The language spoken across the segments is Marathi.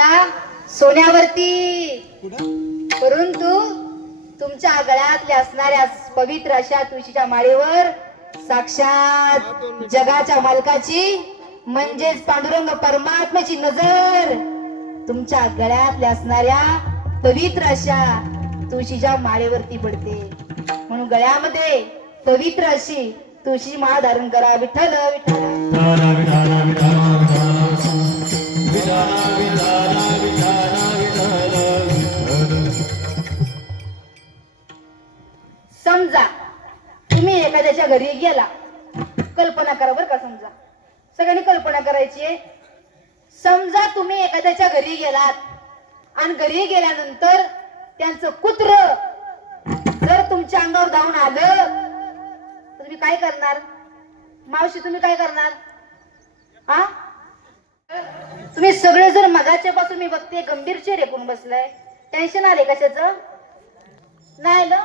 तुमच्या सोन्यावरती. परंतु तुमच्या गळ्यातल्या असणाऱ्या पवित्र अशा तुळशीच्या माळेवर साक्षात जगाच्या मालकाची म्हणजेच पांडुरंग परमात्म्याची नजर तुमच्या गळ्यातल्या असणाऱ्या पवित्र अशा तुळशीच्या माळेवरती पडते. म्हणून गळ्यामध्ये पवित्र अशी तुळशी माळ धारण करा. विठ्ठल विठ्ठल. तुम्ही घरी गेला. कल्पना करा बरं का समजा. सगळ्यांनी कल्पना करायची आहे. समजा तुम्ही एखाद्याच्या घरी गेलात आणि घरी गेल्यानंतर त्यांचं कुत्र जर तुमच्या अंगावर धावून आलं तर तुम्ही काय करणार? मावशी तुम्ही काय करणार? हा तुम्ही सगळे जर मगाच्या पासून मी बघते गंभीर चेहरे करून बसलाय? टेन्शन आले कशाच? नाही आलं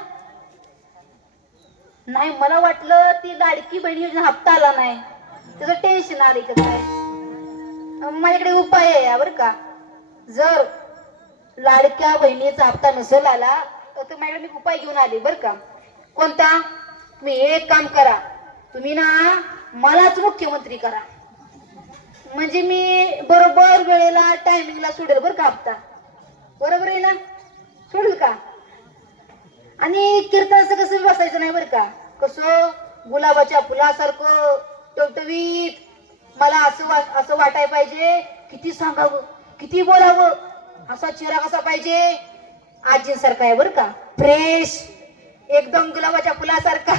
नाही मला वाटलं ती लाडकी बहिणी योजना हप्ता आला नाही. त्याचं टेन्शन आले का काय माझ्याकडे उपाय आहे बरं का? जर लाडक्या बहिणीचा हप्ता नसेल आला तर माझ्याकडे मी उपाय घेऊन आले बरं का? कोणता? तुम्ही एक काम करा. तुम्ही ना मलाच मुख्यमंत्री करा. म्हणजे मी बरोबर वेळेला टायमिंगला सोडेल बरं का हप्ता? बरोबर आहे ना? सोडेल का? आणि कीर्तनाचं कसं बसायचं नाही बरं का? कसं गुलाबाच्या फुलासारखं टवटवीत. मला असं वा असं वाटाय पाहिजे किती सांगावं किती बोलावं असा चेहरा कसा पाहिजे? आजींसारखा आहे बरं का? फ्रेश एकदम गुलाबाच्या फुलासारखा.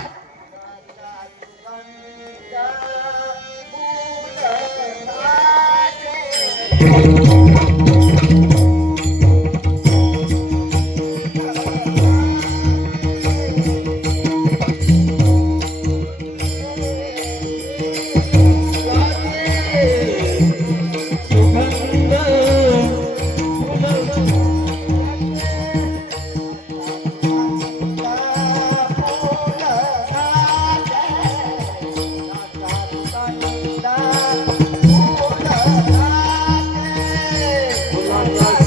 Thank.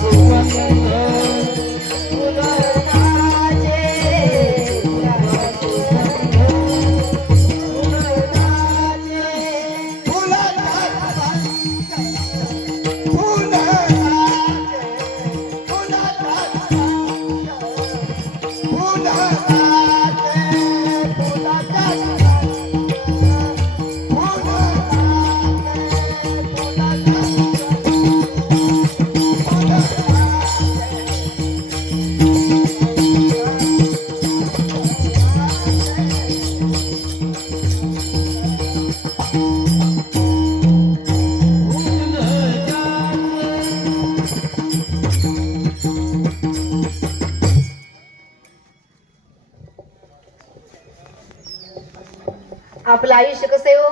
आपलं आयुष्य कसं आहे हो?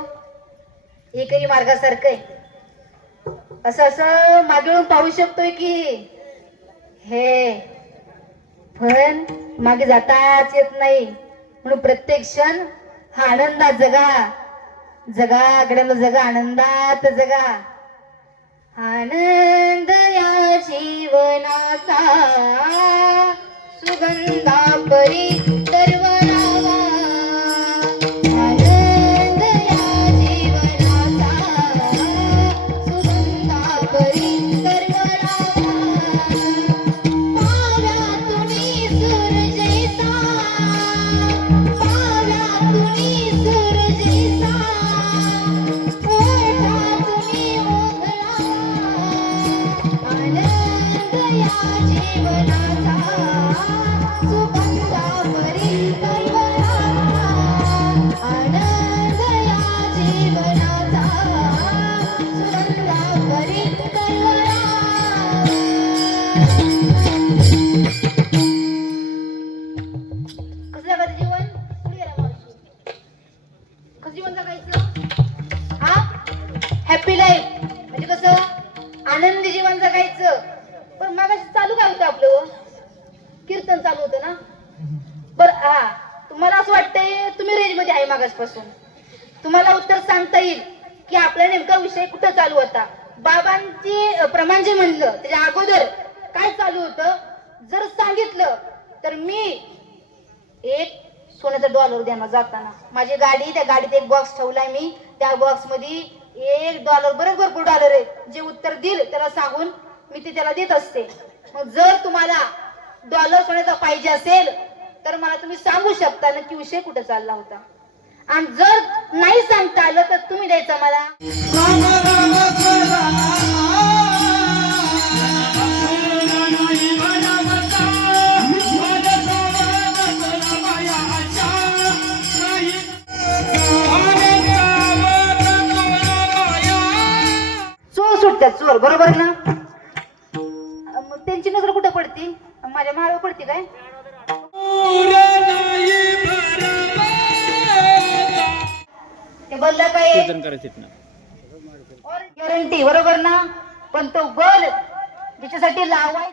एकही मार्गासारखं आहे. असं असं मागे पाहू शकतोय की हे पण मागे जाताच येत नाही. म्हणून प्रत्येक क्षण हा आनंदात जगा. जगा गड्याला जगा आनंदात जगा. आनंद या जीवनाचा सुगंधा परी Maria. कसं जीवन पुढे गेला मावशी कसं जीवन जगायचं? हा? हॅपी लाईफ म्हणजे कसं? आनंदी जीवन जगायचं. पण मग चालू काय होतं आपलं? कीर्तन चालू होतं ना? बर हा. तुम्हाला असं वाटतंय तुम्ही रेंजमध्ये आहे मागासपासून. तुम्हाला उत्तर सांगता येईल की आपला नेमका विषय कुठं चालू होता? बाबांची प्रमाण जे म्हणलं त्याच्या अगोदर काय चालू होतं? जर सांगितलं तर मी एक सोन्याचा डॉलर द्यायला जाताना. माझी गाडी त्या गाडीत एक बॉक्स ठेवलाय मी. त्या बॉक्समध्ये एक डॉलर बरेच भरपूर डॉलर आहे. जे उत्तर देईल त्याला सांगून मी ते त्याला देत असते. मग जर तुम्हाला डॉलर सोन्याचा पाहिजे असेल तर मला तुम्ही सांगू शकता नक्की विषय कुठे चालला होता. आणि जर नाही सांगता आलं तर तुम्ही द्यायचा मला. चोर सुटतात चोर बरोबर ना? मग त्यांची नजर कुठे पडती? माझ्या माळावर पडते काय? ते बोललं काय? गॅरंटी बरोबर ना? पण तो बल ज्याच्यासाठी लावाय